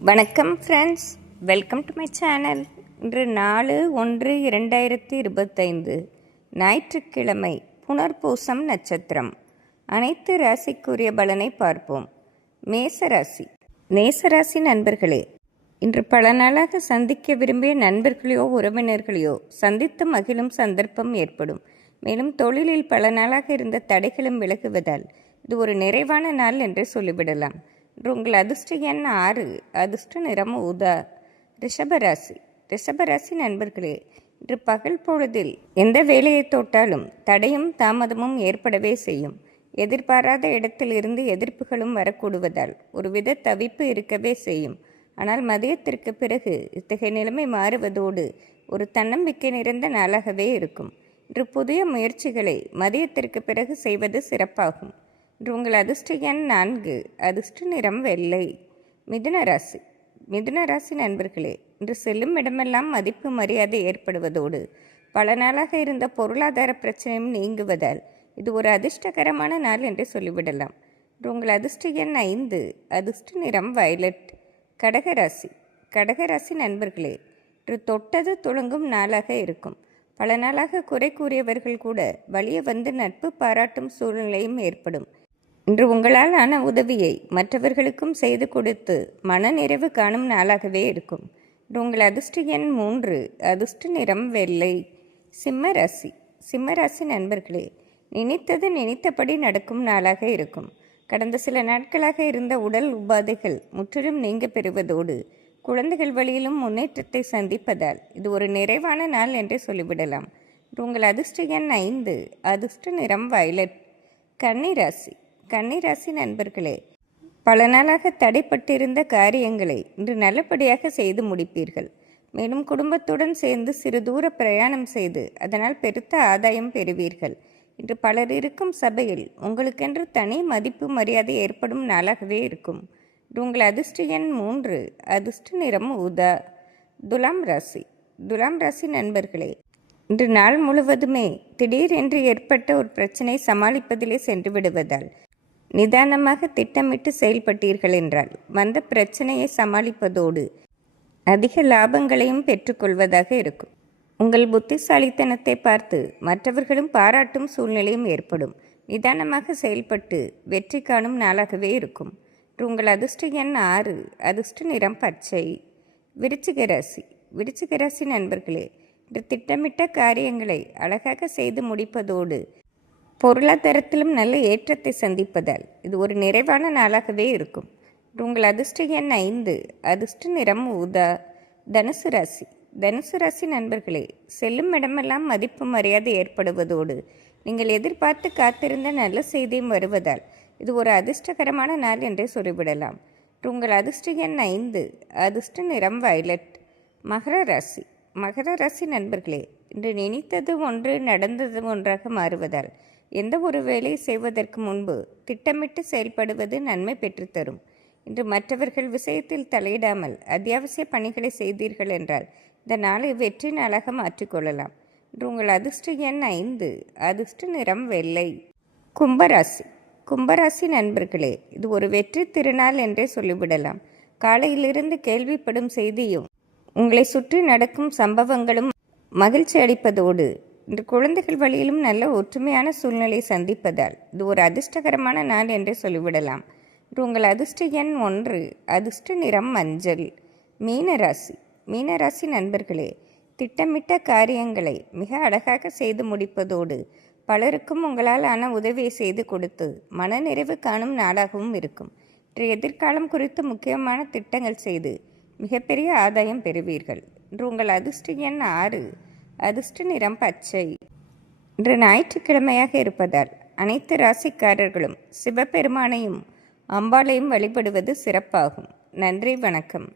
வணக்கம் friends welcome to my channel இன்று நாலு ஒன்று இரண்டாயிரத்தி இருபத்தைந்து. ஞாயிற்றுக்கிழமை புனர்பூசம் நட்சத்திரம். அனைத்து ராசிக்குரிய பலனை பார்ப்போம். மேசராசி. மேசராசி நண்பர்களே இன்று பல நாளாக சந்திக்க விரும்பிய நண்பர்களையோ உறவினர்களையோ சந்தித்து மகிழும் சந்தர்ப்பம் ஏற்படும். மேலும் தொழிலில் பல நாளாக இருந்த தடைகளும் விலகுவதால் இது ஒரு நிறைவான நாள் என்று சொல்லிவிடலாம். உங்கள் அதிர்ஷ்ட எண் ஆறு. அதிர்ஷ்ட நிறம் ஊதா ரிஷபராசி. ரிஷபராசி நண்பர்களே இன்று பகல் பொழுதில் எந்த வேலையை தொட்டாலும் தடையும் தாமதமும் ஏற்படவே செய்யும். எதிர்பாராத இடத்திலிருந்து எதிர்ப்புகளும் வரக்கூடுவதால் ஒருவித தவிப்பு இருக்கவே செய்யும். ஆனால் மதியத்திற்கு பிறகு இத்தகைய நிலைமை மாறுவதோடு ஒரு தன்னம்பிக்கை நிறைந்த நாளாகவே இருக்கும். இன்று புதிய முயற்சிகளை மதியத்திற்கு பிறகு செய்வது சிறப்பாகும். உங்கள் அதிர்ஷ்ட எண் நான்கு அதிர்ஷ்ட நிறம் வெள்ளை. மிதுன ராசி மிதுன ராசி நண்பர்களே இன்று செல்லும் இடமெல்லாம் மதிப்பு மரியாதை ஏற்படுவதோடு பல நாளாக இருந்த பொருளாதார பிரச்சனையும் நீங்குவதால் இது ஒரு அதிர்ஷ்டகரமான நாள் என்று சொல்லிவிடலாம். இன்று உங்கள் அதிர்ஷ்ட எண் ஐந்து அதிர்ஷ்ட நிறம் வயலட். கடகராசி கடகராசி நண்பர்களே இன்று தொட்டது துளங்கும் நாளாக இருக்கும். பல நாளாக குறை கூறியவர்கள் கூட வழியே வந்து நட்பு பாராட்டும் சூழ்நிலையும் ஏற்படும். இன்று உங்களால் ஆன உதவியை மற்றவர்களுக்கும் செய்து கொடுத்து மனநிறைவு காணும் நாளாகவே இருக்கும். இன்று உங்கள் அதிர்ஷ்ட எண் மூன்று அதிர்ஷ்ட நிறம் வெள்ளை சிம்ம ராசி. சிம்ம ராசி நண்பர்களே நினைத்தது நினைத்தபடி நடக்கும் நாளாக இருக்கும். கடந்த சில நாட்களாக இருந்த உடல் உபாதைகள் முற்றிலும் நீங்க பெறுவதோடு குழந்தைகள் வழியிலும் முன்னேற்றத்தை சந்திப்பதால் இது ஒரு நிறைவான நாள் என்று சொல்லிவிடலாம். உங்கள் அதிர்ஷ்ட எண் ஐந்து அதிர்ஷ்ட நிறம் வயலட். கன்னிராசி கன்னிராசி நண்பர்களே பல நாளாக தடைப்பட்டிருந்த காரியங்களை இன்று நல்லபடியாக செய்து முடிப்பீர்கள். மேலும் குடும்பத்துடன் சேர்ந்து சிறு தூர பிரயாணம் செய்து அதனால் பெருத்த ஆதாயம் பெறுவீர்கள். இன்று பலர் இருக்கும் சபையில் உங்களுக்கென்று தனி மதிப்பு மரியாதை ஏற்படும் நாளாகவே இருக்கும். இன்று உங்கள் அதிர்ஷ்ட எண் மூன்று அதிர்ஷ்ட நிறம் ஊதா துலாம் ராசி துலாம் ராசி நண்பர்களே இன்று நாள் முழுவதுமே திடீரென்று ஏற்பட்ட ஒரு பிரச்சனை சமாளிப்பதிலே சென்று விடுவதால் நிதானமாக திட்டமிட்டு செயல்பட்டீர்கள் என்றால் வந்த பிரச்சனையை சமாளிப்பதோடு அதிக லாபங்களையும் பெற்றுக்கொள்வதாக இருக்கும். உங்கள் புத்திசாலித்தனத்தை பார்த்து மற்றவர்களும் பாராட்டும் சூழ்நிலையும் ஏற்படும். நிதானமாக செயல்பட்டு வெற்றி காணும் நாளாகவே இருக்கும். உங்கள் அதிர்ஷ்ட எண் ஆறு அதிர்ஷ்ட நிறம் பச்சை. விருச்சிக ராசி. விருச்சிக ராசி நண்பர்களே இன்று திட்டமிட்ட காரியங்களை அழகாக செய்து முடிப்பதோடு பொருளாதாரத்திலும் நல்ல ஏற்றத்தை சந்திப்பதால் இது ஒரு நிறைவான நாளாகவே இருக்கும். உங்கள் அதிர்ஷ்ட எண் ஐந்து அதிர்ஷ்ட நிறம் ஊதா தனுசு ராசி. தனுசு ராசி நண்பர்களே செல்லும் இடமெல்லாம் மதிப்பு மரியாதை ஏற்படுவதோடு நீங்கள் எதிர்பார்த்து காத்திருந்த நல்ல செய்தியும் வருவதால் இது ஒரு அதிர்ஷ்டகரமான நாள் என்றே சொல்லிவிடலாம். உங்கள் அதிர்ஷ்ட எண் ஐந்து அதிர்ஷ்ட நிறம் வயலட் மகர ராசி. மகர ராசி நண்பர்களே இன்று நினைத்தது ஒன்று நடந்தது ஒன்றாக மாறுவதால் எந்த ஒரு வேலை செய்வதற்கு முன்பு திட்டமிட்டு செயல்படுவது நன்மை பெற்றுத்தரும் இன்று மற்றவர்கள் விஷயத்தில் தலையிடாமல் அத்தியாவசிய பணிகளை செய்தீர்கள் என்றால் இந்த நாளை வெற்றி நாளாக மாற்றிக்கொள்ளலாம் இன்று உங்கள் அதிர்ஷ்ட எண் ஐந்து அதிர்ஷ்ட நிறம் வெள்ளை. கும்பராசி. கும்பராசி நண்பர்களே இது ஒரு வெற்றி திருநாள் என்றே சொல்லிவிடலாம். காலையிலிருந்து கேள்விப்படும் செய்தியும் உங்களை சுற்றி நடக்கும் சம்பவங்களும் மகிழ்ச்சி அளிப்பதோடு இன்று குழந்தைகள் வழியிலும் நல்ல ஒற்றுமையான சூழ்நிலை சந்திப்பதால் இது ஒரு அதிர்ஷ்டகரமான நாள் என்று சொல்லிவிடலாம். இன்று உங்கள் அதிர்ஷ்ட எண் ஒன்று அதிர்ஷ்ட நிறம் மஞ்சள். மீனராசி. மீனராசி நண்பர்களே திட்டமிட்ட காரியங்களை மிக அழகாக செய்து முடிப்பதோடு பலருக்கும் உங்களால் ஆன உதவியை செய்து கொடுத்து மனநிறைவு காணும் நாளாகவும் இருக்கும். இன்று எதிர்காலம் குறித்து முக்கியமான திட்டங்கள் செய்து மிகப்பெரிய ஆதாயம் பெறுவீர்கள். இன்று உங்கள் அதிர்ஷ்ட எண் ஆறு அதிர்ஷ்ட நிறம் பச்சை. இன்று ஞாயிற்றுக்கிழமையாக இருப்பதால் அனைத்து ராசிக்காரர்களும் சிவபெருமானையும் அம்பாளையும் வழிபடுவது சிறப்பாகும். நன்றி வணக்கம்.